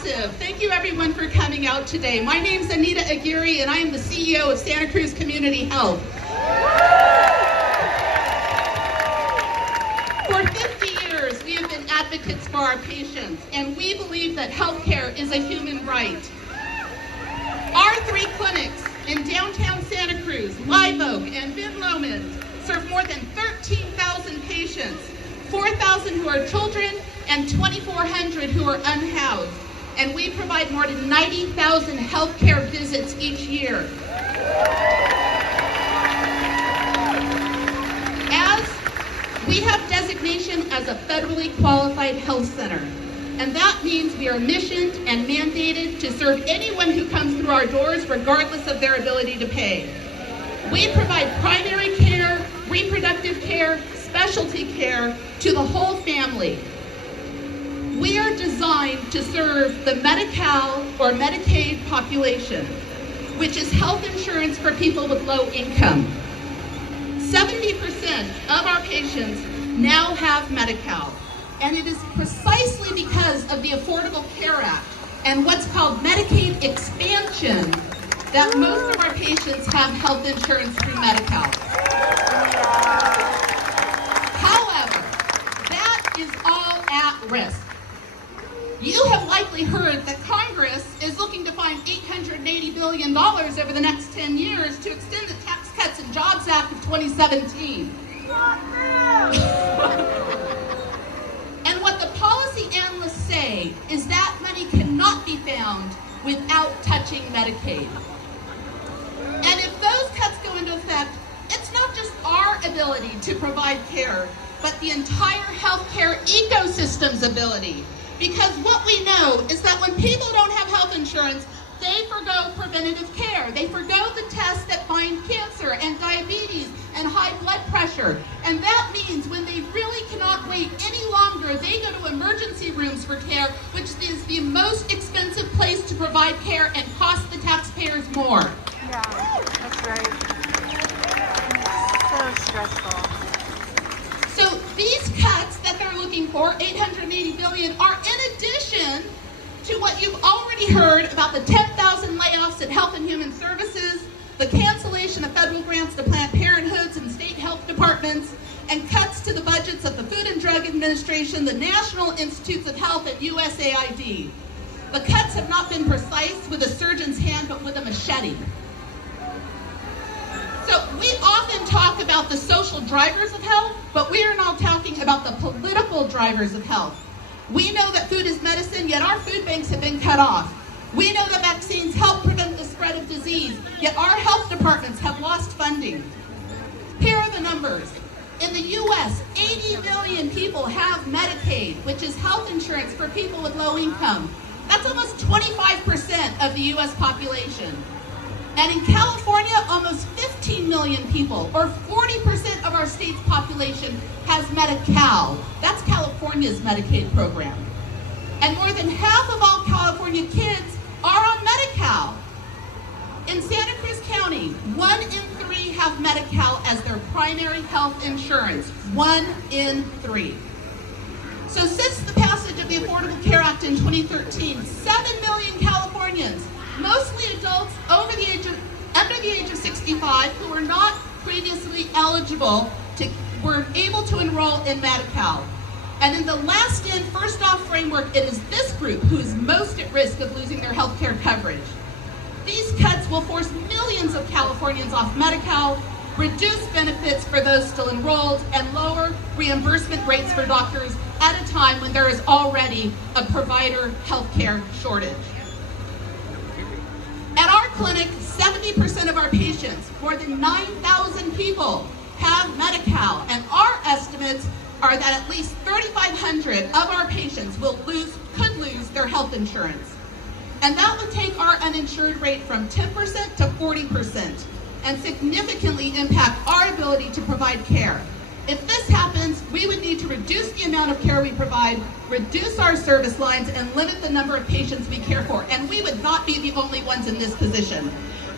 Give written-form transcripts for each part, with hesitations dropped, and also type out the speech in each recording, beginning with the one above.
impressive. Thank you everyone for coming out today. My name's Anita Aguirre and I am the CEO of Santa Cruz Community Health. For 50 years, we have been advocates for our patients, and we believe that healthcare is a human right. Our 3 clinics in downtown Santa Cruz, Live Oak, and Ben Lomond serve more than 13,000 patients, 4,000 who are children, and 2,400 who are unhoused. And we provide more than 90,000 healthcare visits each year. As we have designation as a federally qualified health center, and that means we are missioned and mandated to serve anyone who comes through our doors regardless of their ability to pay. We provide primary care, reproductive care, specialty care to the whole family. We are designed to serve the MediCal or Medicaid population, which is health insurance for people with low income. 70% of our patients now have MediCal, and it is precisely because of the Affordable Care Act and what's called Medicaid expansion that most of our patients have health insurance through MediCal. However, that is all at risk. You have likely heard that Congress is looking to find $880 billion over the next 10 years to extend the Tax Cuts and Jobs Act of 2017. And what the policy analysts say is that money cannot be found without touching Medicaid. And if those cuts go into effect, it's not just our ability to provide care, but the entire healthcare ecosystem's ability. Because what we know is that when people don't have health insurance, they forgo preventative care. They forgo the tests that find cancer and diabetes and high blood pressure. And that means when they really cannot wait any longer, they go to emergency rooms for care, which is the most expensive place to provide care and cost the taxpayers more. Yeah, that's right. So stressful. So these cuts that they're looking for, $880 billion, are in addition to what you've already heard about the 10,000 layoffs at Health and Human Services, the cancellation of federal grants to Planned Parenthoods and state health departments, and cuts to the budgets of the Food and Drug Administration, the National Institutes of Health, and USAID. The cuts have not been precise with a surgeon's hand, but with a machete. So we often talk about the social drivers of health, but we are now talking about the political drivers of health. We know that food is medicine, yet our food banks have been cut off. We know that vaccines help prevent the spread of disease, yet our health departments have lost funding. Here are the numbers. In the U.S., 80 million people have Medicaid, which is health insurance for people with low income. That's almost 25% of the U.S. population. And in California, almost 15 million people, or 40% of our state's population, has MediCal. That's California's Medicaid program. And more than half of all California kids are on MediCal. In Santa Cruz County, 1 in 3 have MediCal as their primary health insurance. 1 in 3. So since the passage of the Affordable Care Act in 2013, 7 million Californians, mostly adults under the age of 65 who were not previously eligible were able to enroll in MediCal. And in the last in, first off framework, it is this group who is most at risk of losing their health care coverage. These cuts will force millions of Californians off MediCal, reduce benefits for those still enrolled, and lower reimbursement rates for doctors at a time when there is already a provider healthcare shortage. At our clinic, 70% of our patients, more than 9,000 people, have MediCal, and our estimates are that at least 3,500 of our patients could lose their health insurance. And that would take our uninsured rate from 10% to 40% and significantly impact our ability to provide care. If this happens, we would need to reduce the amount of care we provide, reduce our service lines, and limit the number of patients we care for. And we would not be the only ones in this position.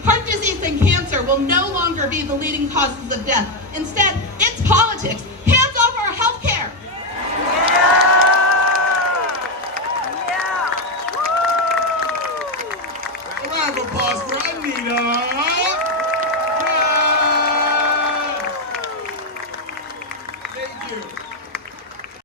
Heart disease and cancer will no longer be the leading causes of death. Instead, it's politics. Hands off our health care. Yeah. round of applause for Anita.